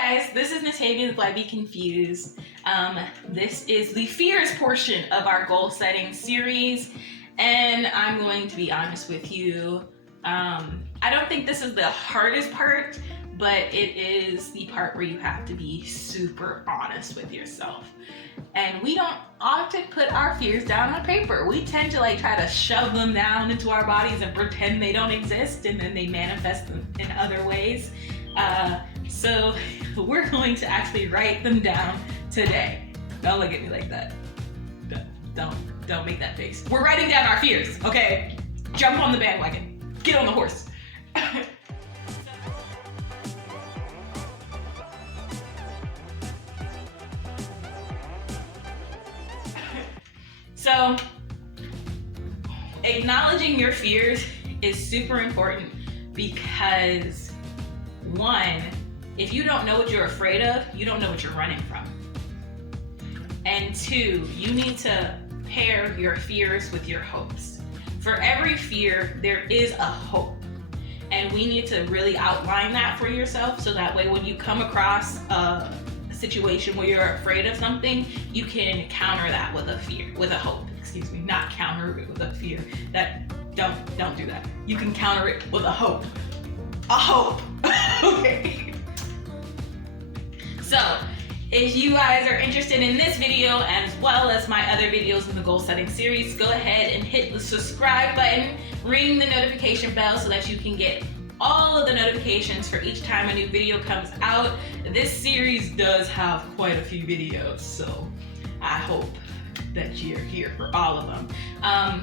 Guys, this is Natalia with Why Be Confused. This is the fears portion of our goal setting series, and I'm going to be honest with you. I don't think this is the hardest part, but it is the part where you have to be super honest with yourself. And we don't often put our fears down on paper. We tend to try to shove them down into our bodies and pretend they don't exist, and then they manifest them in other ways. So we're going to actually write them down today. Don't look at me like that. Don't make that face. We're writing down our fears, okay? Jump on the bandwagon. Get on the horse. So, acknowledging your fears is super important because, one, if you don't know what you're afraid of, you don't know what you're running from. And two, you need to pair your fears with your hopes. For every fear, there is a hope. And we need to really outline that for yourself so that way when you come across a situation where you're afraid of something, you can counter that with a fear, with a hope. Excuse me, not counter it with a fear. Don't do that. You can counter it with a hope. A hope. Okay. So, if you guys are interested in this video as well as my other videos in the goal setting series, go ahead and hit the subscribe button, ring the notification bell so that you can get all of the notifications for each time a new video comes out. This series does have quite a few videos, so I hope that you're here for all of them.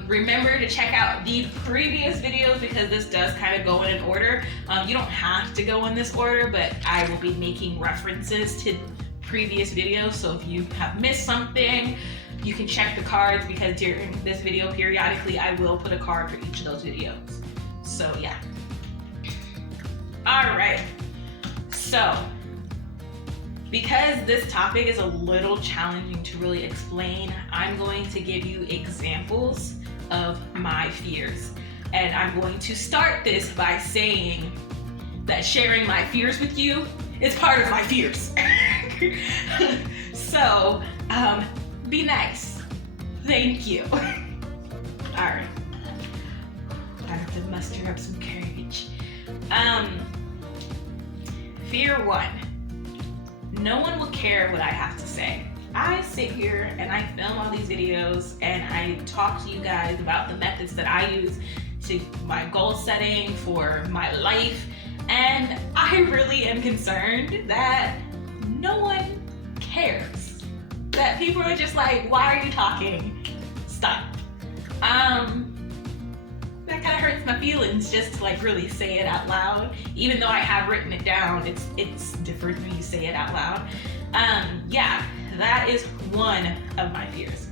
Remember to check out the previous videos because this does kind of go in an order. You don't have to go in this order, but I will be making references to previous videos, so if you have missed something, you can check the cards because during this video periodically I will put a card for each of those videos. So yeah. Alright, so because this topic is a little challenging to really explain, I'm going to give you examples of my fears. And I'm going to start this by saying that sharing my fears with you is part of my fears. So, be nice. Thank you. Alright. I have to muster up some courage. Fear one. No one will care what I have to say. I sit here and I film all these videos and I talk to you guys about the methods that I use to my goal setting for my life, and I really am concerned that no one cares. That people are just like, why are you talking? Stop. That kind of hurts my feelings just to really say it out loud. Even though I have written it down, it's different when you say it out loud. Yeah, that is one of my fears.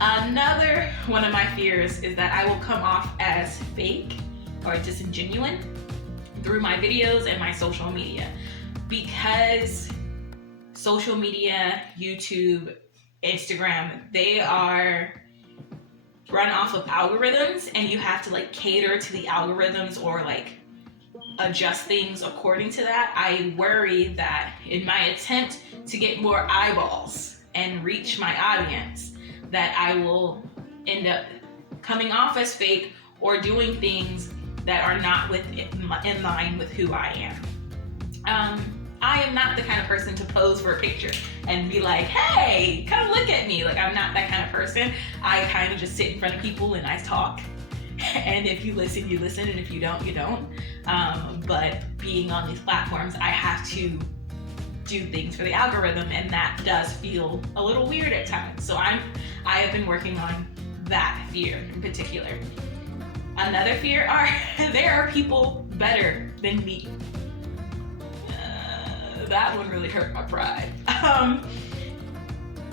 Another one of my fears is that I will come off as fake or disingenuous through my videos and my social media, because social media, YouTube, Instagram, they are run off of algorithms, and you have to cater to the algorithms or adjust things according to that. I worry that in my attempt to get more eyeballs and reach my audience, that I will end up coming off as fake or doing things that are not in line with who I am. I am not the kind of person to pose for a picture and be like, hey, come look at me. I'm not that kind of person. I kind of just sit in front of people and I talk. And if you listen, you listen. And if you don't, you don't. But being on these platforms, I have to do things for the algorithm, and that does feel a little weird at times. So I have been working on that fear in particular. Another fear there are people better than me. That one really hurt my pride.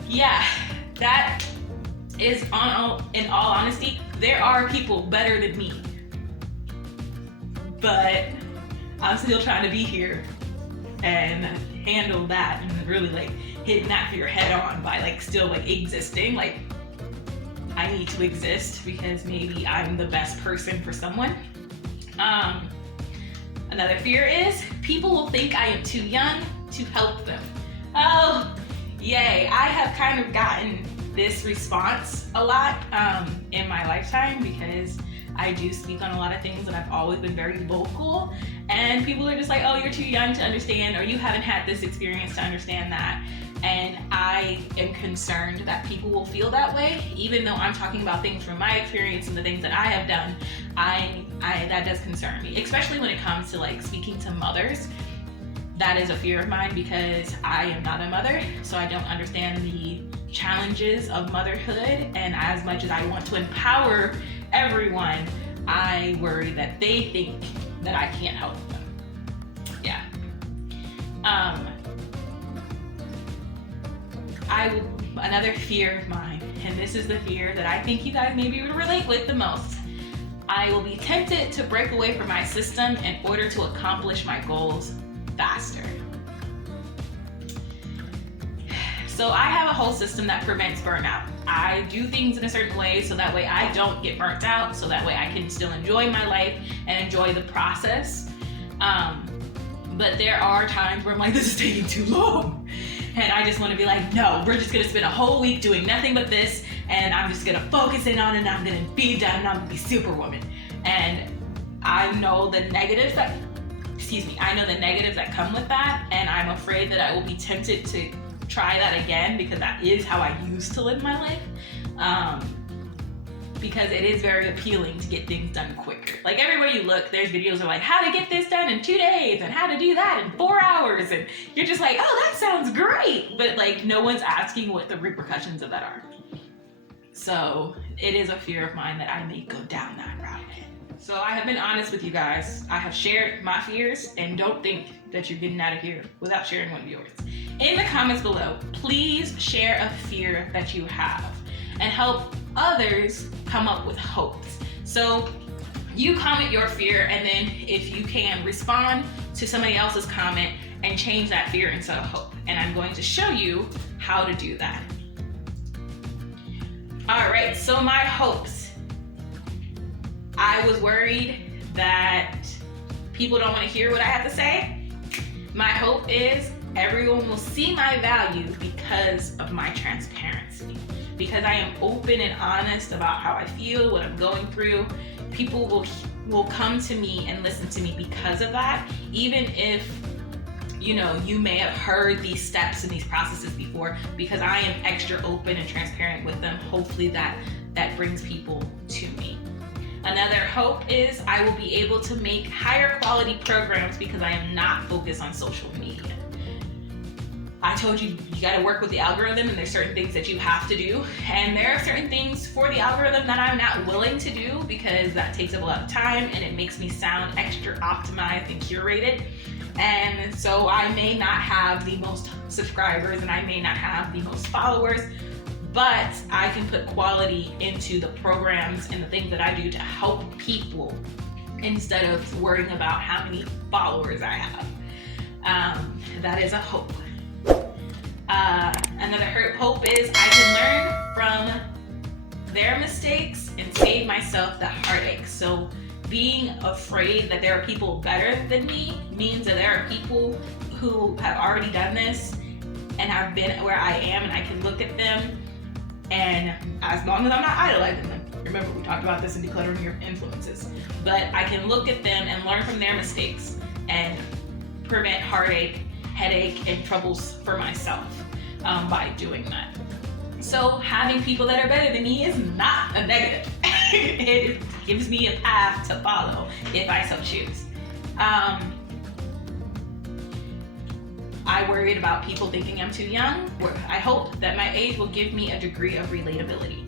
Yeah, that is in all honesty, there are people better than me. But I'm still trying to be here and handle that and really hitting that fear head on by still existing. I need to exist because maybe I'm the best person for someone. Another fear is people will think I am too young to help them. Oh, yay. I have kind of gotten this response a lot in my lifetime because I do speak on a lot of things and I've always been very vocal, and people are just like, oh, you're too young to understand, or you haven't had this experience to understand that. And I am concerned that people will feel that way, even though I'm talking about things from my experience and the things that I have done. That does concern me, especially when it comes to like speaking to mothers. That is a fear of mine because I am not a mother, so I don't understand the challenges of motherhood. And as much as I want to empower everyone, I worry that they think that I can't help them. Yeah. Another fear of mine, and this is the fear that I think you guys maybe would relate with the most. I will be tempted to break away from my system in order to accomplish my goals faster. So I have a whole system that prevents burnout. I do things in a certain way so that way I don't get burnt out, so that way I can still enjoy my life and enjoy the process. But there are times where I'm like, this is taking too long. And I just want to be like, no, we're just going to spend a whole week doing nothing but this, and I'm just going to focus in on it, and I'm going to be done, and I'm going to be superwoman. And I know the negatives that come with that, and I'm afraid that I will be tempted to try that again because that is how I used to live my life. Because it is very appealing to get things done quicker. Like everywhere you look, there's videos of like how to get this done in 2 days and how to do that in 4 hours. And you're just like, oh, that sounds great. But like no one's asking what the repercussions of that are. So it is a fear of mine that I may go down that route. So I have been honest with you guys. I have shared my fears, and don't think that you're getting out of here without sharing one of yours. In the comments below, please share a fear that you have and help others come up with hopes. So you comment your fear, and then if you can, respond to somebody else's comment and change that fear into a hope. And I'm going to show you how to do that. All right, so my hopes. I was worried that people don't want to hear what I have to say. My hope is everyone will see my value because of my transparency. Because I am open and honest about how I feel, what I'm going through. People will come to me and listen to me because of that. Even if, you may have heard these steps and these processes before, because I am extra open and transparent with them. Hopefully that brings people to me. Another hope is I will be able to make higher quality programs because I am not focused on social media. I told you got to work with the algorithm, and there's certain things that you have to do. And there are certain things for the algorithm that I'm not willing to do because that takes up a lot of time and it makes me sound extra optimized and curated. And so I may not have the most subscribers and I may not have the most followers, but I can put quality into the programs and the things that I do to help people instead of worrying about how many followers I have. That is a hope. Another hope is I can learn from their mistakes and save myself the heartache. So being afraid that there are people better than me means that there are people who have already done this and have been where I am, and I can look at them, and as long as I'm not idolizing them, remember we talked about this in decluttering your influences, but I can look at them and learn from their mistakes and prevent heartache, headache, and troubles for myself by doing that. So having people that are better than me is not a negative. It gives me a path to follow if I so choose. I worried about people thinking I'm too young. I hope that my age will give me a degree of relatability.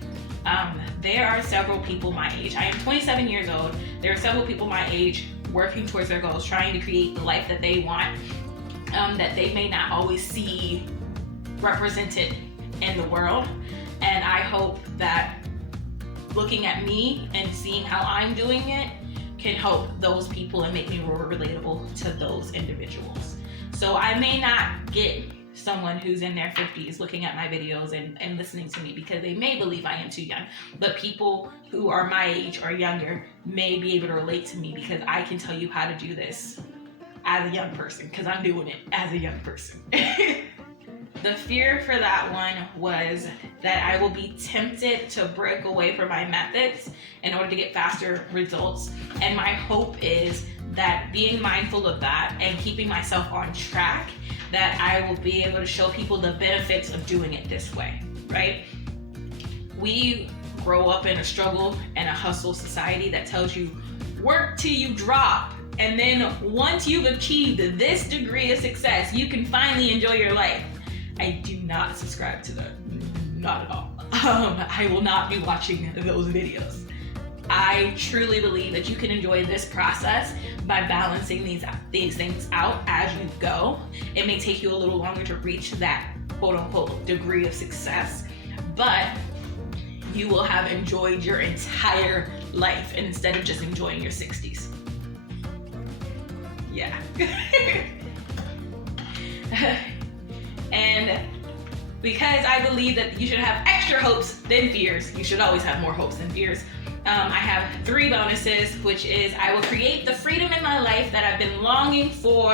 There are several people my age. I am 27 years old. There are several people my age working towards their goals, trying to create the life that they want, that they may not always see represented in the world. And I hope that looking at me and seeing how I'm doing it can help those people and make me more relatable to those individuals. So I may not get someone who's in their 50s looking at my videos and listening to me because they may believe I am too young, but people who are my age or younger may be able to relate to me because I can tell you how to do this as a young person, because I'm doing it as a young person. The fear for that one was that I will be tempted to break away from my methods in order to get faster results. And my hope is that being mindful of that and keeping myself on track, that I will be able to show people the benefits of doing it this way, right? We grow up in a struggle and a hustle society that tells you work till you drop. And then once you've achieved this degree of success, you can finally enjoy your life. I do not subscribe to that, not at all. I will not be watching those videos. I truly believe that you can enjoy this process by balancing these things out as you go. It may take you a little longer to reach that quote unquote degree of success, but you will have enjoyed your entire life instead of just enjoying your 60s. Yeah. And because I believe that you should have extra hopes than fears, you should always have more hopes than fears. I have 3 bonuses, which is I will create the freedom in my life that I've been longing for.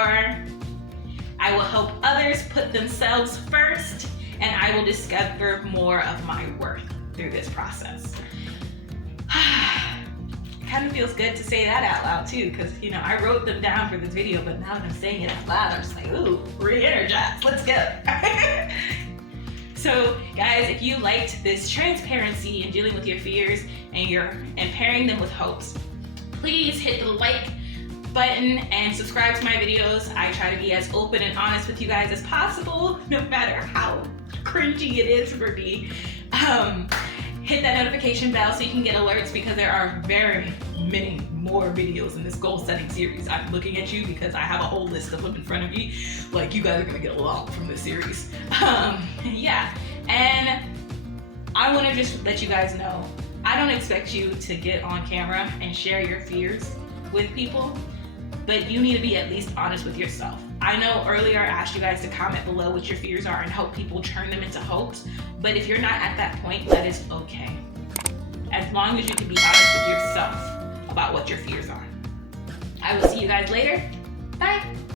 I will help others put themselves first, and I will discover more of my worth through this process. Kind of feels good to say that out loud too, because I wrote them down for this video, but now that I'm saying it out loud, I'm just like, ooh, re-energized, let's go. So guys, if you liked this transparency in dealing with your fears and pairing them with hopes, please hit the like button and subscribe to my videos. I try to be as open and honest with you guys as possible, no matter how cringy it is for me. Hit that notification bell so you can get alerts, because there are very many more videos in this goal setting series. I'm looking at you because I have a whole list of them in front of me. Like, you guys are gonna get a lot from this series. Yeah, and I wanna just let you guys know, I don't expect you to get on camera and share your fears with people, but you need to be at least honest with yourself. I know earlier I asked you guys to comment below what your fears are and help people turn them into hopes, but if you're not at that point, that is okay. As long as you can be honest with yourself about what your fears are. I will see you guys later. Bye.